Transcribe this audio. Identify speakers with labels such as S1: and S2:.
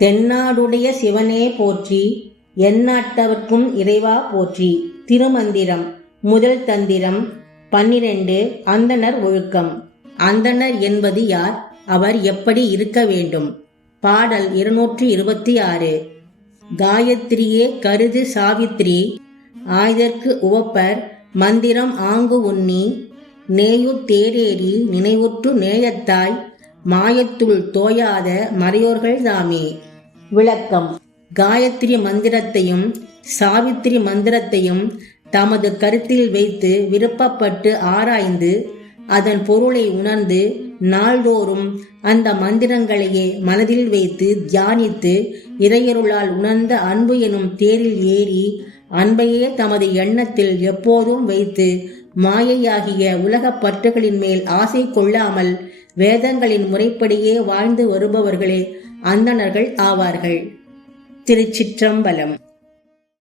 S1: தென்னாடுடைய சிவனே போற்றி எந்நாட்டவர்க்கும் இறைவா போற்றி. திருமந்திரம் முதல் தந்திரம் பன்னிரண்டு அந்தணர் ஒழுக்கம். அந்தணர் என்பது யார்? அவர் எப்படி இருக்க வேண்டும்? பாடல் இருநூற்றி இருபத்தி ஆறு காயத்ரியே கருது சாவித்ரி ஆய்தற்கு உவப்பர் மந்திரம் ஆங்கு உண்ணி. நேயுத் தேரேறி நினைவுற்று நேயத்தாய் மாயத்துள் தோயாத மறையோர்கள் தாமே. விளக்கம். காயத்ரி மந்திரத்தையும் சாவித்திரி மந்திரத்தையும் தமது கருத்தில் வைத்து விருப்பப்பட்டு ஆராய்ந்து அதன் பொருளை உணர்ந்து நாள்தோறும் அந்த மந்திரங்களையே மனதில் வைத்து தியானித்து இறையருளால் உணர்ந்த அன்பு எனும் தேரில் ஏறி அன்பையே தமது எண்ணத்தில் எப்போதும் வைத்து மாயையாகிய உலகப் பற்றுகளின் மேல் ஆசை கொள்ளாமல் வேதங்களின் முறைப்படியே வாழ்ந்து வருபவர்களே அந்தணர்கள் ஆவார்கள்.
S2: திருச்சிற்றம்பலம்.